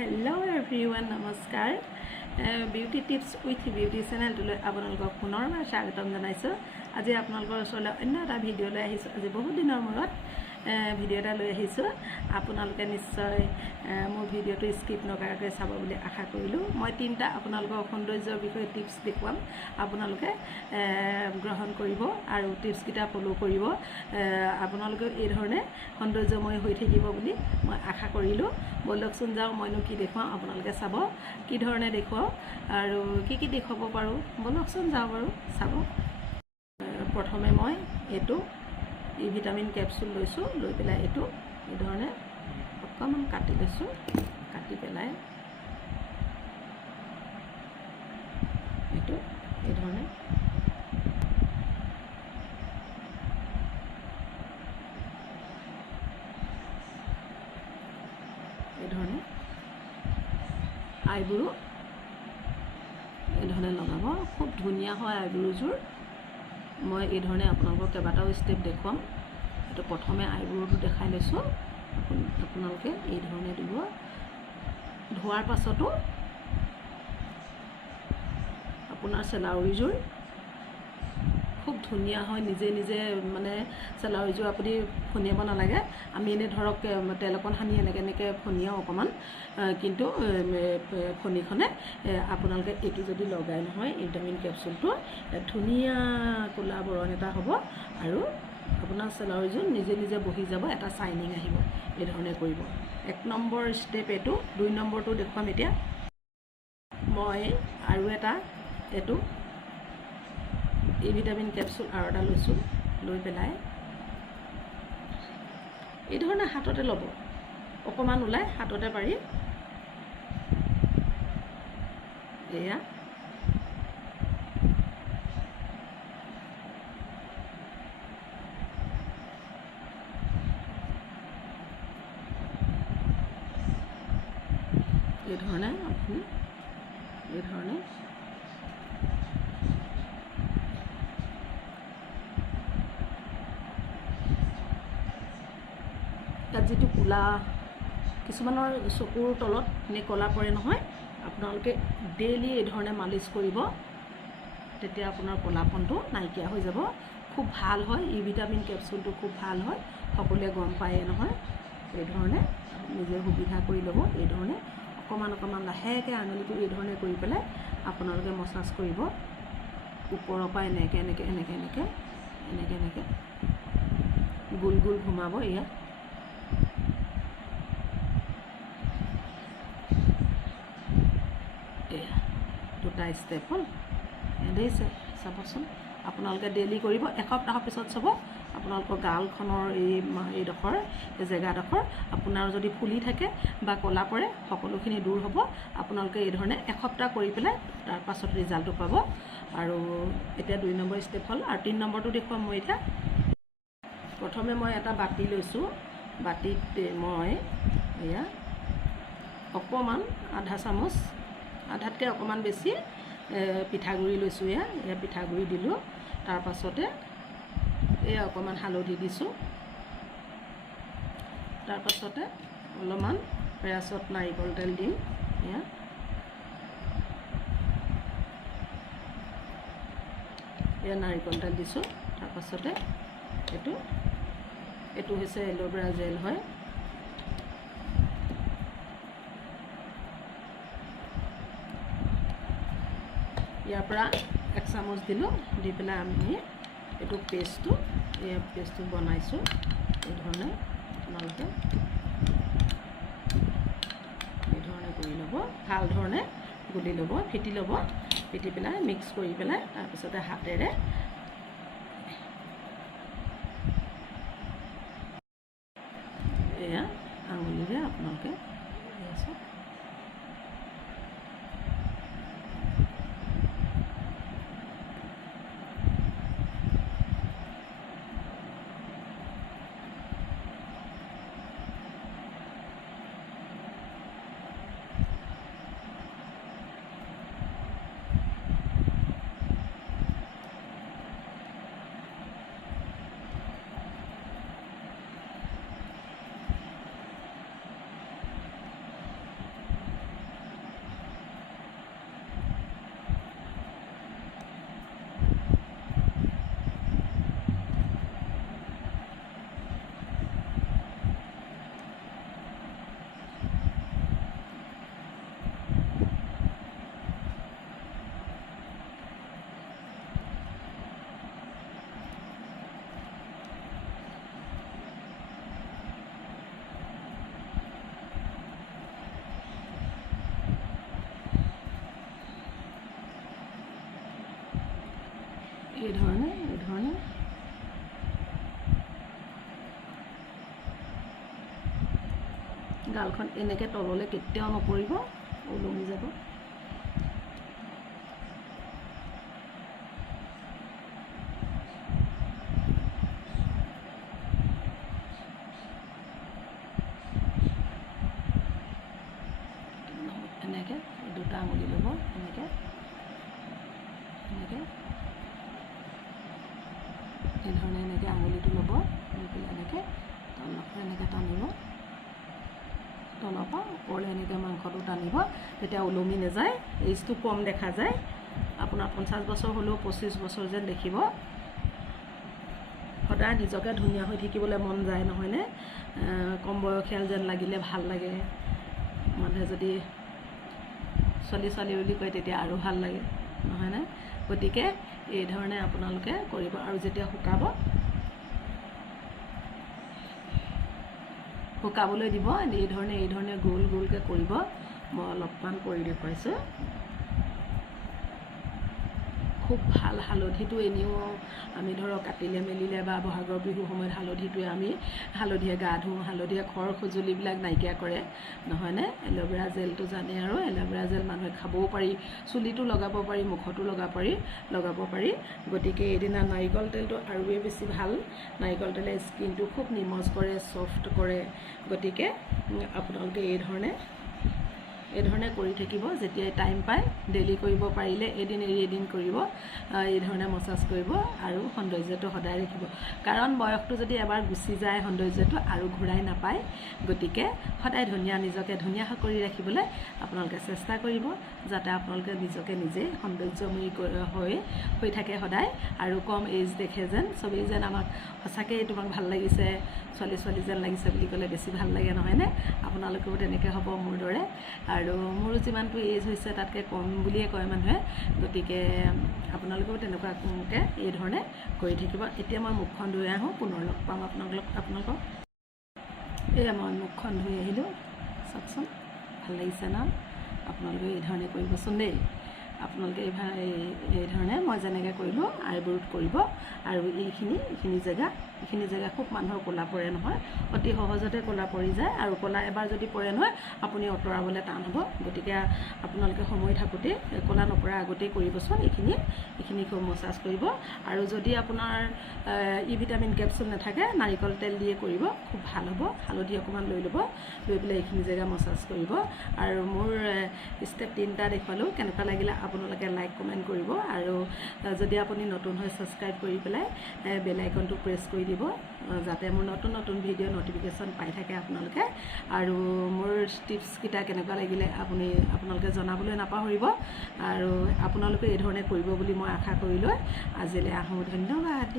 Hello everyone, namaskar. Beauty tips with beauty channel to আপোনালোকক পুনৰবাৰ স্বাগতম জনাইছো। আজি আপোনালোকৰ ওচৰলৈ অন্য এটা ভিডিও লৈ আহিছো। আজি বহুত দিনৰ মূৰত ভিডিও এটা লৈ আহিছো। আপোনালোকে নিশ্চয় মোৰ ভিডিওটো স্কিপ নকৰাকৈ চাব বুলি আশা কৰিলো। মই তিনটা আপোনালোকক সৌন্দৰ্যৰ বিষয়ে টিপছ দেখুৱাম। আপোনালোকে গ্ৰহণ কৰিব আৰু টিপছ কিটা ফলো কৰিব। আপোনালোকে এই ধৰণে সৌন্দৰ্যময় হৈ থাকিব বুলি মই আশা কৰিলো। বলকচোন যাও, মইনো কি দেখুৱাম আপোনালোকে চাব, কি ধৰণে দেখুৱাও আৰু কি দেখুৱাব পাৰো। বলকচোন যাও বাৰু চাব। প্ৰথমে মই এটো ই ভিটামিন ক্যাপসুল লৈছো। লৈ পেলাই এটো এই ধৰণে অকমান কাটি লৈছো। কাটি পেলাই এটো এই ধৰণে আইব্ৰু এই ধৰণে লগাব। খুব ধুনীয়া হয় আইব্ৰুজোৰ। মই এই ধৰণে আপোনালোকক কেইবাটাও ষ্টেপ দেখুৱাম। এটো প্ৰথমে আইব্ৰুটো দেখাই লৈছো। আপোনালোকে এই ধৰণে দিব। ধোৱাৰ পাছতো আপোনাৰ চেলাউৰিজোৰ খুব ধুনীয়া হয়। নিজে নিজে মানে চেলাউৰিজোৰ আপুনি ফনিয়াব নালাগে। আমি এনে ধৰক তেল অকণ সানি এনেকৈ ফনিয়াও অকণমান, কিন্তু ফনিখনে আপোনালোকে এইটো যদি লগাই নহয় ভিটামিন ক্যাপসুলটো ধুনীয়া কোলা বৰণ এটা হ'ব আৰু আপোনাৰ চেলাউৰিজোৰ নিজে নিজে বহি যাব, এটা শাইনিং আহিব। এই ধৰণে কৰিব। 1 নম্বৰ ষ্টেপ এটো। 2 নম্বৰটো দেখুৱাম এতিয়া। মই আৰু এটা এটো এই ভিটামিন ক্যাপসুল আৰু এটা লৈছো। লৈ পেলাই এই ধৰণে হাততে ল'ব। অকমান ওলাই হাততে পাৰি এয়া এই ধৰণে আপুনি এই ধৰণে তাত যেটো কোলা কিছুমানৰ চকুৰ তলত নে কলা পৰে নহয়, আপোনালোকে ডেইলি এই ধৰণে মালিশ কৰিব। তেতিয়া আপোনাৰ কলাপনটো নাইকিয়া হৈ যাব। খুব ভাল হয়। ই ভিটামিন ক্যাপসুলটো খুব ভাল হয়। সকলোৱে গম পায় নহয়। এই ধৰণে নিজে সুবিধা কৰি ল'ব। এই ধৰণে অকমান লাহেকৈ আঙুলিটো এই ধৰণে কৰি পেলাই আপোনালোকে মসাজ কৰিব। ওপৰৰ পৰা এনেকৈ গোল গোল ঘুমাব। এয়া দুটা ষ্টেপ হ'ল। দেখিছে চাবচোন। আপোনালোকে ডেইলি কৰিব। এসপ্তাহৰ পিছত চাব আপোনালোকৰ গালখনৰ এইডোখৰ জেগাডোখৰ আপোনাৰ যদি ফুলি থাকে বা কলা পৰে সকলোখিনি দূৰ হ'ব। আপোনালোকে এই ধৰণে এসপ্তাহ কৰি পেলাই তাৰ পাছত ৰিজাল্টটো পাব। আৰু এতিয়া 2 নম্বৰ ষ্টেপ হ'ল। আৰু 3 নম্বৰটো দেখুৱাম মই এতিয়া। প্ৰথমে মই এটা বাটি লৈছো। বাটিত মই এয়া অকমান আধা চামুচ, আধাতকৈ অকমান বেছি পিঠাগুড়ি লৈছো। এয়া পিঠাগুড়ি দিলোঁ। তাৰ পাছতে এয়া অকমান হালধি দিছো। তাৰ পাছতে অলপমান পেৰাচত নাৰিকল তেল দিম। এয়া নাৰিকল তেল দিছো। তাৰ পাছতে এইটো হৈছে এল'ভেৰা জেল হয়। ইয়াৰ পৰা 1 চামুচ দিলোঁ। দি পেলাই আমি এইটো পেষ্টটো বনাইছোঁ। এই ধৰণে আপোনালোকে এই ধৰণে কৰি ল'ব। ভাল ধৰণে গুলি ল'ব, ফেটি ল'ব। ফেটি পেলাই মিক্স কৰি পেলাই তাৰপিছতে হাতেৰে এয়া আঙুলিৰে আপোনালোকে এই ধৰণে গালখন এনেকৈ তললৈ কেতিয়াও নপৰিব, ওলমি যাব। এনেকৈ দুটা আঙুলি ল'ব, এনেকৈ এই ধৰণে এনেকৈ আঙুলিটো ল'ব, লৈ পেলাই এনেকৈ তলৰপৰা এনেকৈ টানিব, তলৰপৰা ওপৰলৈ এনেকৈ মাংসটো টানিব, তেতিয়া ওলমি নাযায়, এইজটো কম দেখা যায়। আপোনাৰ 50 বছৰ হ'লেও 25 বছৰ যেন দেখিব। সদায় নিজকে ধুনীয়া হৈ থাকিবলৈ মন যায়, নহয়নে? কম বয়সীয়াল যেন লাগিলে ভাল লাগে। মানুহে যদি ছোৱালী বুলি কয় তেতিয়া আৰু ভাল লাগে, নহয়নে? গতিকে এই ধৰণে আপোনালোকে কৰিব। আৰু যেতিয়া শুকাবলৈ দিব, এই ধৰণে গোল গোলকৈ কৰিব। মই অলপমান কৰি দেখুৱাইছোঁ। খুব ভাল। হালধিটো এনেও আমি ধৰক কাটিলে মেলিলে বা বহাগৰ বিহু সময়ত হালধিটোৱে আমি হালধিয়ে গা ধুওঁ, হালধিয়ে খৰ খজুলিবিলাক নাইকিয়া কৰে, নহয়নে? এল'ভেৰা জেলটো জানে, আৰু এল'ভেৰা জেল মানুহে খাবও পাৰি, চুলিটো লগাব পাৰি, মুখতো লগাব পাৰি। গতিকে এইদিনা নাৰিকল তেলটো আৰুৱে বেছি ভাল। নাৰিকল তেলে স্কিনটো খুব নিমজ কৰে, ছফ্ট কৰে। গতিকে আপোনালোকে এই ধৰণে কৰি থাকিব। যেতিয়াই টাইম পায় ডেইলি কৰিব পাৰিলে, এদিন এৰি এদিন কৰিব, এই ধৰণে মাছাজ কৰিব আৰু সৌন্দৰ্যটো সদায় ৰাখিব। কাৰণ বয়সটো যদি এবাৰ গুচি যায়, সৌন্দৰ্যটো আৰু ঘূৰাই নাপায়। গতিকে সদায় নিজকে ধুনীয়া কৰি ৰাখিবলৈ আপোনালোকে চেষ্টা কৰিব, যাতে আপোনালোকে নিজকে নিজে সৌন্দৰ্যময়ী হৈ থাকে সদায়, আৰু কম এজ দেখে যেন, চবেই যেন আমাক সঁচাকৈ তোমাক ভাল লাগিছে, ছোৱালী যেন লাগিছে বুলি ক'লে বেছি ভাল লাগে, নহয়নে? আপোনালোকেও তেনেকৈ হ'ব মোৰ দৰে। আৰু মোৰো যিমানটো এজ হৈছে তাতকৈ কম বুলিয়ে কয় মানুহে। গতিকে আপোনালোকেও তেনেকুৱাকৈ এই ধৰণে কৰি থাকিব। এতিয়া মই মুখখন ধুই আহোঁ, পুনৰ লগ পাম আপোনালোকক। এয়া মই মুখখন ধুই আহিলোঁ, চাওকচোন ভাল লাগিছে ন? আপোনালোকে এই ধৰণে কৰিবচোন দেই। আপোনালোকে এই ধৰণে মই যেনেকৈ কৰিলোঁ আইব্ৰুত কৰিব। আৰু এইখিনি জেগা খুব মানুহৰ ক'লা পৰে নহয়, অতি সহজতে ক'লা পৰি যায়। আৰু ক'লা এবাৰ যদি পৰে নহয়, আপুনি আঁতৰাবলৈ টান হ'ব। গতিকে আপোনালোকে সময় থাকোঁতে ক'লা নপৰা আগতেই কৰিবচোন। এইখিনি খুব মাছাজ কৰিব। আৰু যদি আপোনাৰ ভিটামিন কেপচুল নাথাকে, নাৰিকল তেল দিয়ে কৰিব, খুব ভাল হ'ব। হালধি অকণমান লৈ ল'ব, লৈ পেলাই এইখিনি জেগা মাছাজ কৰিব। আৰু মোৰ ষ্টেপ 3টা দেখুৱালোঁ। কেনেকুৱা লাগিলে আপোনালোকে লাইক কমেণ্ট কৰিব। আৰু যদি আপুনি নতুন হয়, ছাবস্ক্ৰাইব কৰি পেলাই বেল আইকনটো প্ৰেছ কৰি দিব, যাতে মোৰ নতুন ভিডিঅ' নটিফিকেশ্যন পাই থাকে আপোনালোকে। আৰু মোৰ টিপছকেইটা কেনেকুৱা লাগিলে আপোনালোকে জনাবলৈ নাপাহৰিব। আৰু আপোনালোকে এই ধৰণে কৰিব বুলি মই আশা কৰিলোঁ। আজিলৈ আহোঁ, ধন্যবাদ।